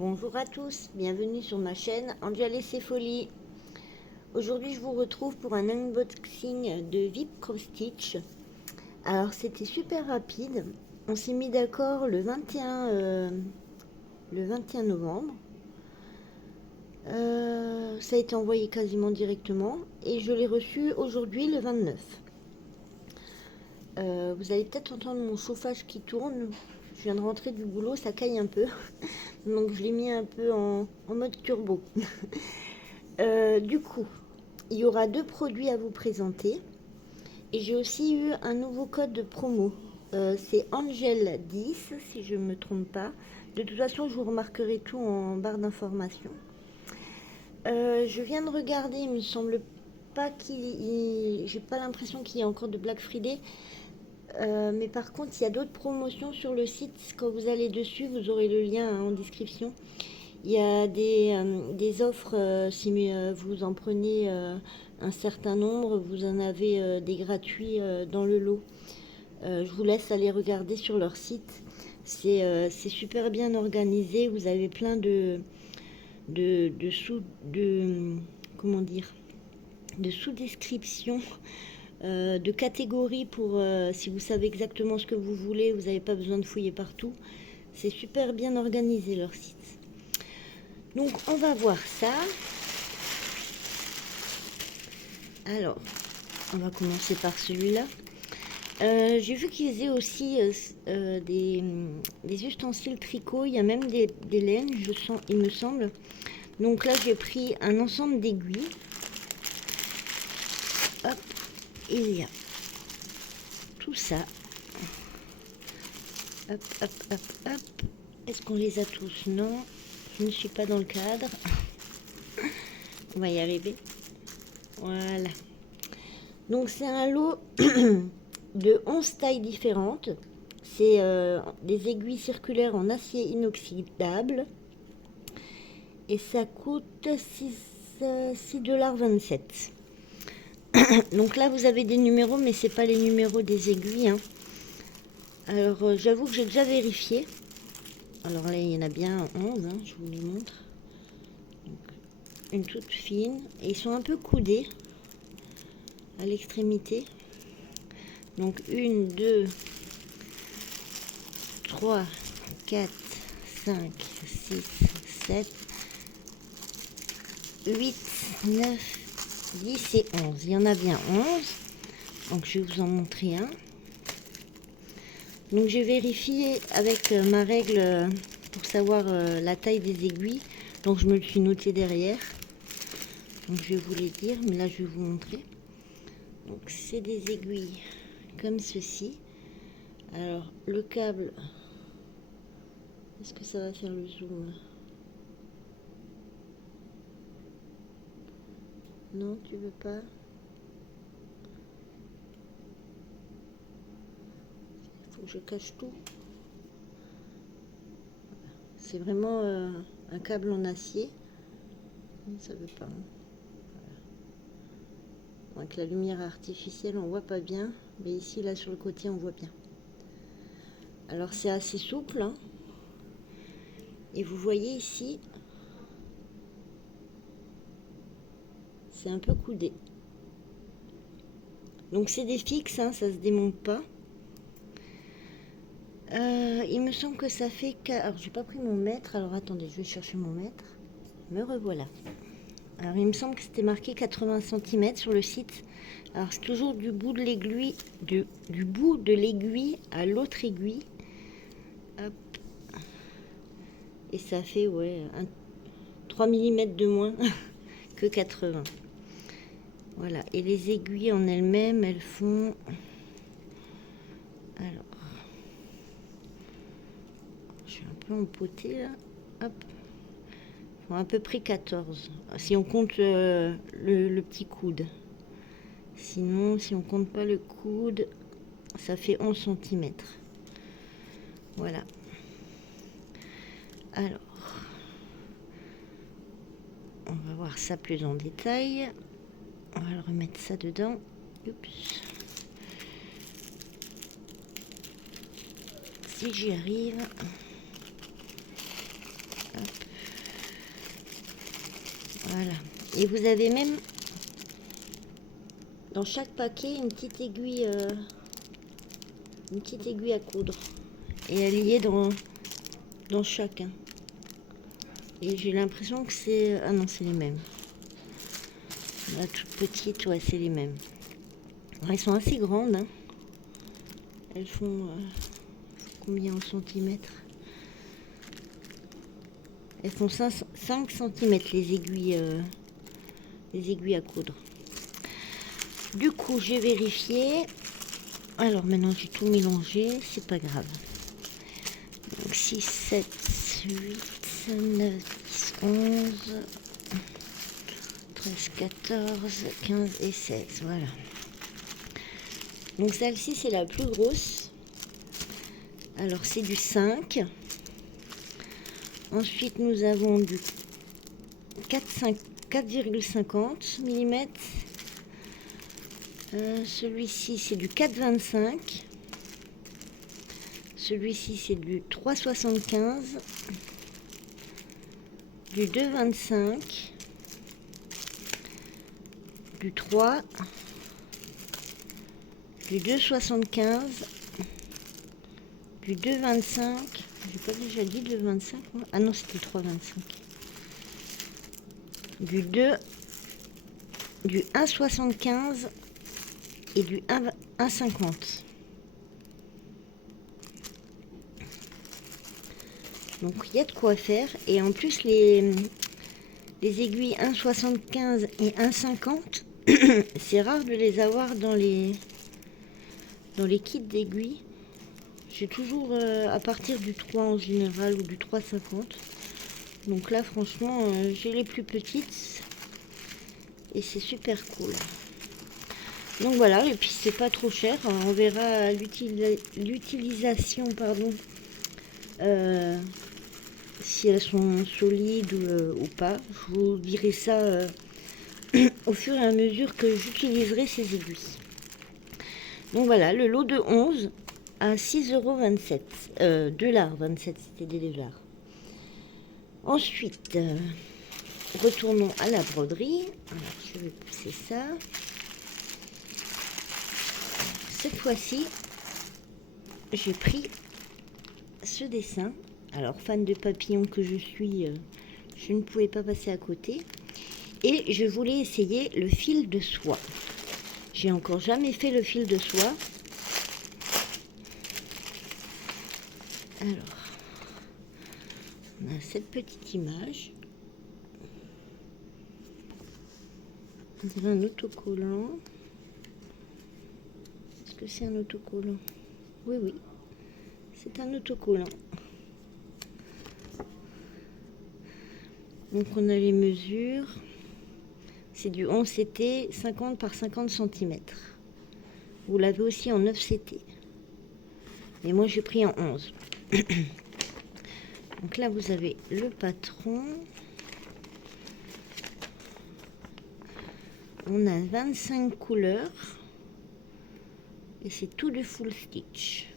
Bonjour à tous, bienvenue sur ma chaîne Angel et ses folies. Aujourd'hui je vous retrouve pour un unboxing de VIP Cross Stitch. Alors c'était super rapide, on s'est mis d'accord le 21 novembre. Ça a été envoyé quasiment directement et je l'ai reçu aujourd'hui le 29. Vous allez peut-être entendre mon chauffage qui tourne. Je viens de rentrer du boulot, ça caille un peu. Donc je l'ai mis un peu en mode turbo. Du coup, il y aura 2 produits à vous présenter. Et j'ai aussi eu un nouveau code de promo. C'est Angel 10, si je ne me trompe pas. De toute façon, je vous remarquerai tout en barre d'informations. Je viens de regarder, il me semble pas j'ai pas l'impression qu'il y ait encore de Black Friday. Mais par contre, il y a d'autres promotions sur le site. Quand vous allez dessus, vous aurez le lien en description. Il y a des offres, si vous en prenez un certain nombre, vous en avez des gratuits dans le lot. Je vous laisse aller regarder sur leur site. C'est super bien organisé. Vous avez plein comment dire, de sous-descriptions, de catégories pour si vous savez exactement ce que vous voulez, vous n'avez pas besoin de fouiller partout. C'est super bien organisé leur site. Donc on va voir ça. Alors, on va commencer par celui-là. J'ai vu qu'ils faisaient aussi des ustensiles tricot. Il y a même des laines, il me semble. Donc là, j'ai pris un ensemble d'aiguilles. Hop, il y a tout ça. Hop, hop, hop, hop. Est-ce qu'on les a tous? Non, je ne suis pas dans le cadre. On va y arriver. Voilà. Donc c'est un lot de 11 tailles différentes. C'est des aiguilles circulaires en acier inoxydable. Et ça coûte 6,27 $. Donc là vous avez des numéros, mais c'est pas les numéros des aiguilles, hein. Alors j'avoue que j'ai déjà vérifié. Alors là il y en a bien 11, hein, je vous les montre. Donc, une toute fine. Et ils sont un peu coudés à l'extrémité. Donc 1, 2, 3, 4, 5, 6, 7, 8, 9, 10 et 11. Il y en a bien 11. Donc je vais vous en montrer un. Donc j'ai vérifié avec ma règle pour savoir la taille des aiguilles. Donc je me le suis noté derrière. Donc je vais vous les dire, mais là je vais vous montrer. Donc c'est des aiguilles comme ceci. Alors le câble, est-ce que ça va faire le zoom? Non, tu veux pas? Il faut que je cache tout. C'est vraiment un câble en acier. Ça veut pas, hein. Voilà. Avec la lumière artificielle, on voit pas bien. Mais ici, là, sur le côté, on voit bien. Alors, c'est assez souple, hein. Et vous voyez ici, c'est un peu coudé. Donc, c'est des fixes, hein, ça se démonte pas. Il me semble que ça fait... Alors, j'ai pas pris mon mètre. Alors, attendez, je vais chercher mon mètre. Me revoilà. Alors, il me semble que c'était marqué 80 cm sur le site. Alors, c'est toujours du bout de l'aiguille, du bout de l'aiguille à l'autre aiguille. Hop. Et ça fait, ouais, 3 mm de moins que 80. Voilà. Et les aiguilles en elles-mêmes, elles font... Alors... Je suis un peu empotée, là. Hop. À peu près 14, si on compte le petit coude. Sinon, si on compte pas le coude, ça fait 11 cm. Voilà. Alors, on va voir ça plus en détail. On va le remettre ça dedans. Oups. Si j'y arrive. Hop. Voilà. Et vous avez même dans chaque paquet une petite aiguille à coudre. Et elle y est dans chacun. Et j'ai l'impression que c'est... Ah non, c'est les mêmes. La toute petite, ouais, c'est les mêmes. Alors, elles sont assez grandes. Hein. Elles font combien en centimètres? Elles font 5 cm les aiguilles à coudre. Du coup, j'ai vérifié. Alors maintenant, j'ai tout mélangé. C'est pas grave. Donc 6, 7, 8, 9, 10, 11, 13, 14, 15 et 16. Voilà. Donc celle-ci, c'est la plus grosse. Alors c'est du 5. Ensuite, nous avons du 4,50 mm. Celui-ci, c'est du 4,25. Celui-ci, c'est du 3,75. Du 2,25. Du 3. Du 2,75. Du 2,25. J'ai pas déjà dit 2,25 moi. Ah non, c'était 3,25. Du 2. Du 1,75. Et du 1,50. Donc il y a de quoi faire. Et en plus les aiguilles 1,75 et 1,50, c'est rare de les avoir dans les kits d'aiguilles. J'ai toujours à partir du 3 en général ou du 3,50. Donc là franchement j'ai les plus petites et c'est super cool. Donc voilà, et puis c'est pas trop cher. On verra l'utilisation, pardon, si elles sont solides ou pas. Je vous dirai ça au fur et à mesure que j'utiliserai ces aiguilles. Donc voilà, le lot de 11 à 6,27 €. Dollars, 27, c'était des dollars. Ensuite, retournons à la broderie. Alors, je vais pousser ça. Cette fois-ci, j'ai pris ce dessin. Alors, fan de papillons que je suis, je ne pouvais pas passer à côté. Et je voulais essayer le fil de soie. J'ai encore jamais fait le fil de soie. Alors, on a cette petite image. On a un autocollant. Est-ce que c'est un autocollant? Oui, oui. C'est un autocollant. Donc on a les mesures. C'est du 11 CT 50 par 50 cm. Vous l'avez aussi en 9 CT. Mais moi j'ai pris en 11. Donc là vous avez le patron. On a 25 couleurs. Et c'est tout du full stitch.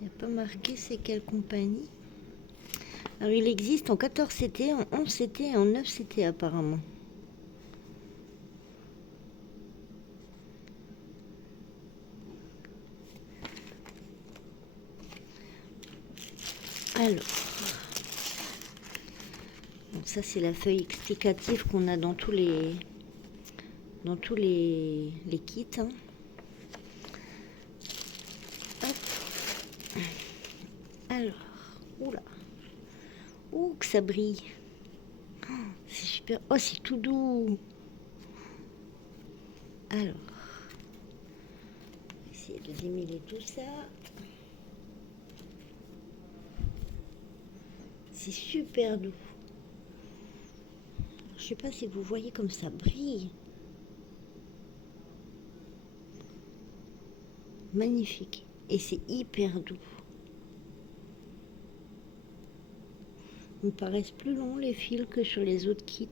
Il n'y a pas marqué c'est quelle compagnie. Alors il existe en 14 CT, en 11 CT et en 9 CT apparemment. Alors, donc ça c'est la feuille explicative qu'on a dans tous les kits. Hein. Alors, oula, ouh que ça brille. Oh, c'est super. Oh c'est tout doux. Alors, on va essayer de démêler tout ça. C'est super doux. Je sais pas si vous voyez comme ça brille. Magnifique. Et c'est hyper doux. Ils me paraissent plus longs les fils que sur les autres kits.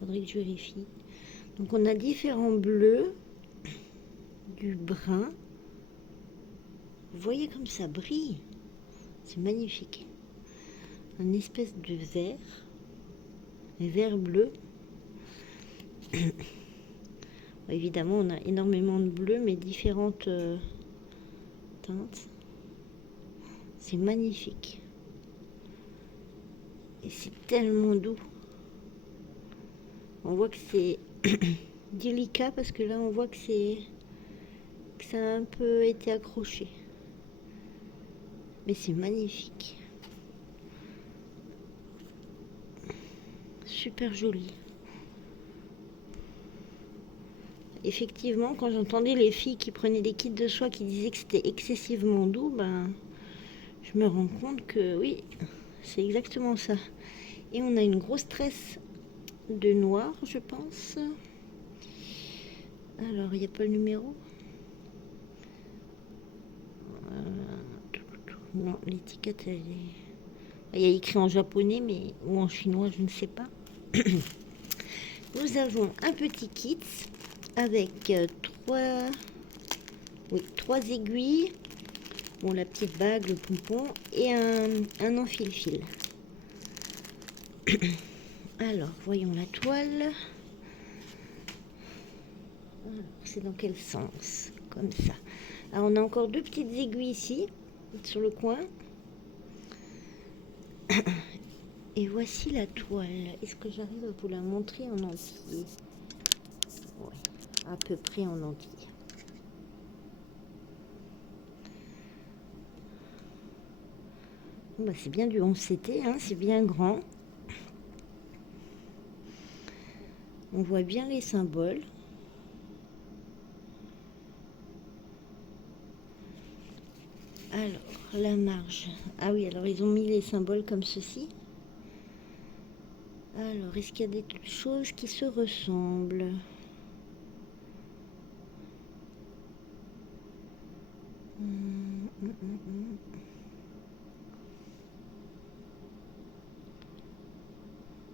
Faudrait que je vérifie. Donc on a différents bleus, du brun. Vous voyez comme ça brille. C'est magnifique. Un espèce de vert bleu. Évidemment, on a énormément de bleu, mais différentes teintes. C'est magnifique. Et c'est tellement doux. On voit que c'est délicat parce que là, on voit que ça a un peu été accroché. Mais c'est magnifique. Super joli. Effectivement, quand j'entendais les filles qui prenaient des kits de soie qui disaient que c'était excessivement doux, ben, je me rends compte que oui, c'est exactement ça. Et on a une grosse tresse de noir, je pense. Alors, il n'y a pas le numéro. Non, l'étiquette, elle est... Il y a écrit en japonais, mais ou en chinois, je ne sais pas. Nous avons un petit kit avec trois aiguilles, bon, la petite bague, le pompon et un enfile-fil. Alors, voyons la toile. Alors, c'est dans quel sens? Comme ça. Alors, on a encore deux petites aiguilles ici, sur le coin. Et voici la toile. Est-ce que j'arrive à vous la montrer en entier? Oui, à peu près en entier. Bah, c'est bien du 11CT, hein, c'est bien grand. On voit bien les symboles. Alors, la marge. Ah oui, alors ils ont mis les symboles comme ceci. Alors, est-ce qu'il y a des choses qui se ressemblent?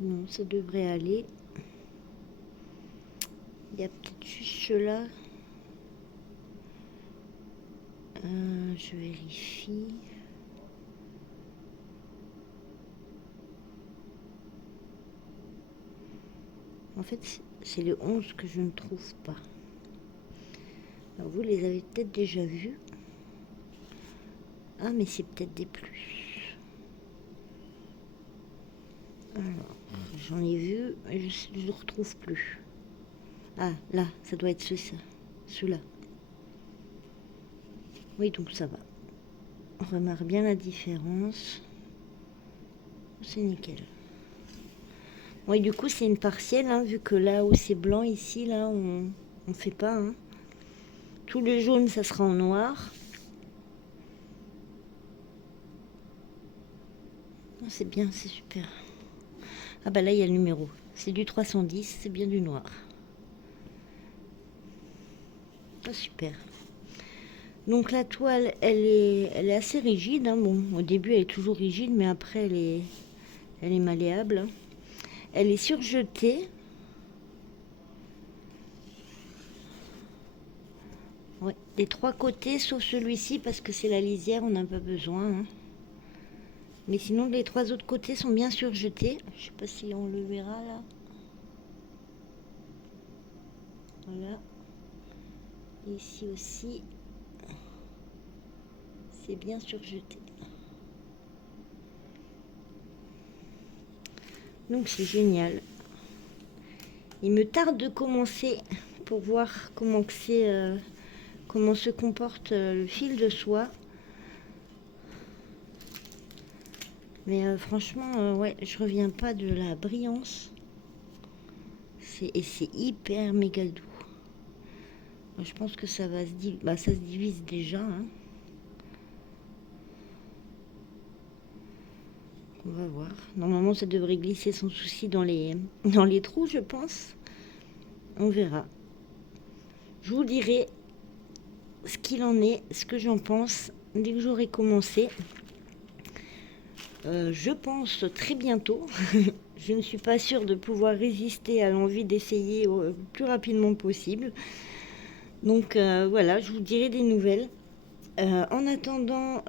Non, ça devrait aller. Il y a peut-être juste cela. Je vérifie. En fait, c'est le 11 que je ne trouve pas. Alors, vous les avez peut-être déjà vus. Ah, mais c'est peut-être des plus. Alors, j'en ai vu, mais je ne le retrouve plus. Ah, là, ça doit être ceux-là. Oui, donc ça va. On remarque bien la différence. C'est nickel. Oui, du coup, c'est une partielle, hein, vu que là où c'est blanc, ici, là, on fait pas. Hein. Tout le jaune, ça sera en noir. Oh, c'est bien, c'est super. Ah bah là, il y a le numéro. C'est du 310, c'est bien du noir. Ah, super. Donc la toile, elle est assez rigide. Hein. Bon, au début, elle est toujours rigide, mais après, elle est malléable. Elle est surjetée. Ouais, des trois côtés, sauf celui-ci, parce que c'est la lisière, on n'a pas besoin. Hein. Mais sinon, les trois autres côtés sont bien surjetés. Je sais pas si on le verra là. Voilà. Ici aussi, c'est bien surjeté. Donc c'est génial. Il me tarde de commencer pour voir comment se comporte le fil de soie. Mais franchement, ouais, je reviens pas de la brillance. Et c'est hyper méga doux. Je pense que ça va ça se divise déjà. Hein. On va voir. Normalement, ça devrait glisser sans souci dans les trous, je pense. On verra. Je vous dirai ce qu'il en est, ce que j'en pense, dès que j'aurai commencé. Je pense très bientôt. Je ne suis pas sûre de pouvoir résister à l'envie d'essayer le plus rapidement possible. Donc voilà, je vous dirai des nouvelles. En attendant,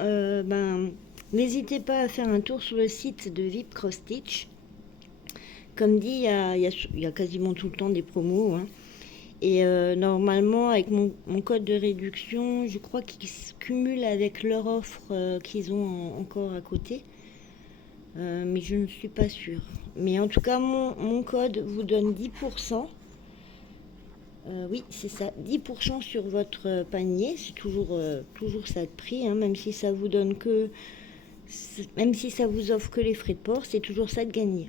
N'hésitez pas à faire un tour sur le site de VIP Cross Stitch. Comme dit, il y a quasiment tout le temps des promos, hein. Et normalement, avec mon code de réduction, je crois qu'ils se cumulent avec leur offre qu'ils ont encore à côté. Mais je ne suis pas sûre. Mais en tout cas, mon code vous donne 10%. Oui, c'est ça, 10% sur votre panier. C'est toujours ça de prix, hein, même si ça vous donne que... Même si ça vous offre que les frais de port, c'est toujours ça de gagner.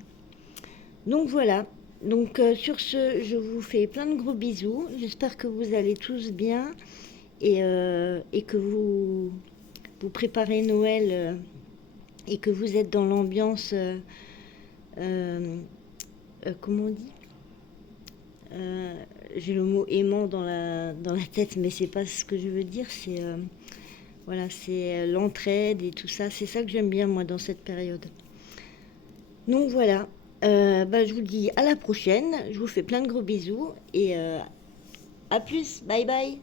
Donc voilà. Donc sur ce, je vous fais plein de gros bisous. J'espère que vous allez tous bien et que vous préparez Noël et que vous êtes dans l'ambiance, comment on dit, j'ai le mot aimant dans la tête, mais c'est pas ce que je veux dire. C'est voilà, c'est l'entraide et tout ça. C'est ça que j'aime bien moi dans cette période. Donc voilà. Je vous dis à la prochaine. Je vous fais plein de gros bisous et à plus. Bye bye.